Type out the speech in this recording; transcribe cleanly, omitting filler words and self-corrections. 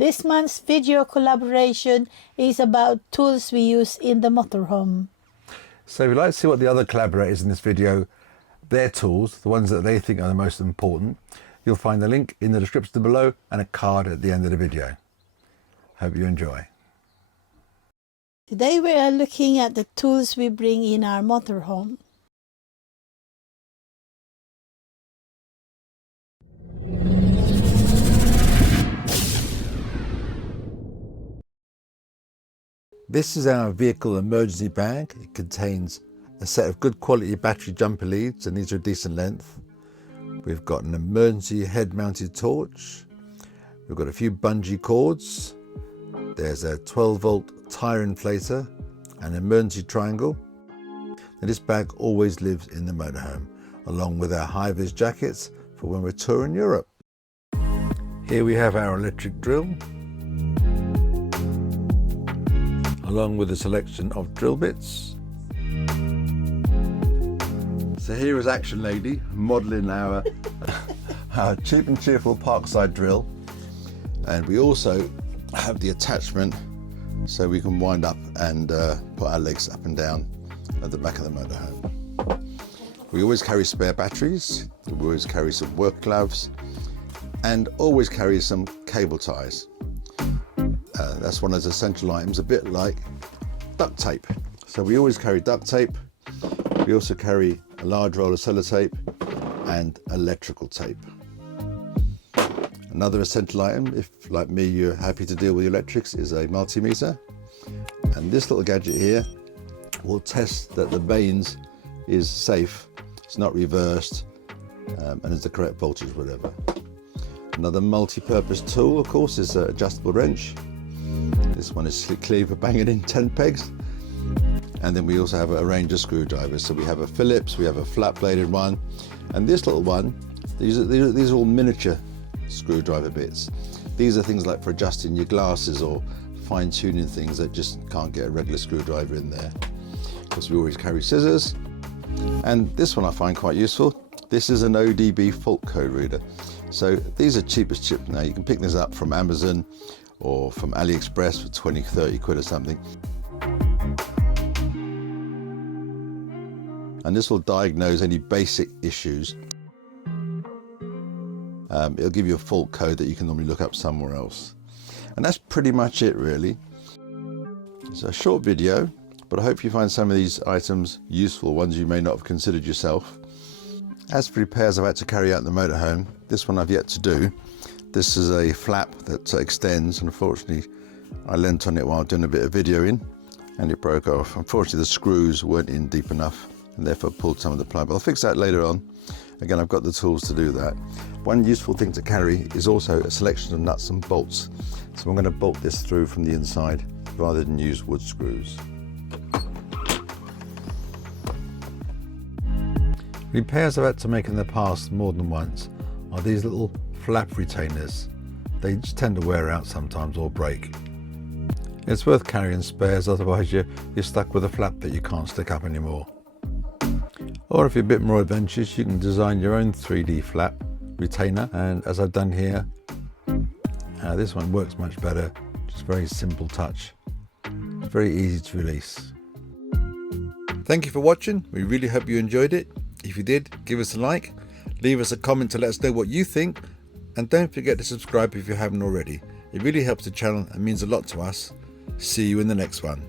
This month's video collaboration is about tools we use in the motorhome. So if you'd like to see what the other collaborators in this video, their tools, the ones that they think are the most important, you'll find the link in the description below and a card at the end of the video. Hope you enjoy. Today we are looking at the tools we bring in our motorhome. This is our vehicle emergency bag. It contains a set of good quality battery jumper leads, and these are a decent length. We've got an emergency head mounted torch. We've got a few bungee cords. There's a 12-volt tyre inflator, an emergency triangle. And this bag always lives in the motorhome, along with our high-vis jackets for when we're touring Europe. Here we have our electric drill, along with a selection of drill bits. So here is Action Lady modelling our cheap and cheerful parkside drill, and we also have the attachment so we can wind up and put our legs up and down at the back of the motorhome. We always carry spare batteries, we always carry some work gloves, and always carry some cable ties. That's one of those essential items, a bit like duct tape. So we always carry duct tape. We also carry a large roll of sellotape and electrical tape. Another essential item, if like me you're happy to deal with electrics, is a multimeter. And this little gadget here will test that the mains is safe, it's not reversed, and is the correct voltage, whatever. Another multi-purpose tool, of course, is an adjustable wrench. This one is clear for banging in 10 pegs. And then we also have a range of screwdrivers. So we have a Phillips, we have a flat bladed one, and this little one, these are all miniature screwdriver bits. These are things like for adjusting your glasses or fine tuning things that just can't get a regular screwdriver in there. Of course, we always carry scissors. And this one I find quite useful. This is an ODB fault code reader. So these are cheap as chips now. You can pick this up from Amazon or from AliExpress for 20, 30 quid or something. And this will diagnose any basic issues. It'll give you a fault code that you can normally look up somewhere else. And that's pretty much it, really. It's a short video, but I hope you find some of these items useful, ones you may not have considered yourself. As for repairs I've had to carry out in the motorhome, this one I've yet to do. This is a flap that extends. Unfortunately, I leant on it while doing a bit of videoing and it broke off. Unfortunately, the screws weren't in deep enough and therefore pulled some of the plug, but I'll fix that later on. Again, I've got the tools to do that. One useful thing to carry is also a selection of nuts and bolts. So I'm going to bolt this through from the inside rather than use wood screws. Repairs I've had to make in the past more than once are these little flap retainers. They just tend to wear out sometimes or break. It's worth carrying spares, otherwise you're stuck with a flap that you can't stick up anymore. Or if you're a bit more adventurous, you can design your own 3D flap retainer, and as I've done here, this one works much better. Just very simple touch. Very easy to release. Thank you for watching. We really hope you enjoyed it. If you did, give us a like, leave us a comment to let us know what you think, and don't forget to subscribe if you haven't already. It really helps the channel and means a lot to us. See you in the next one.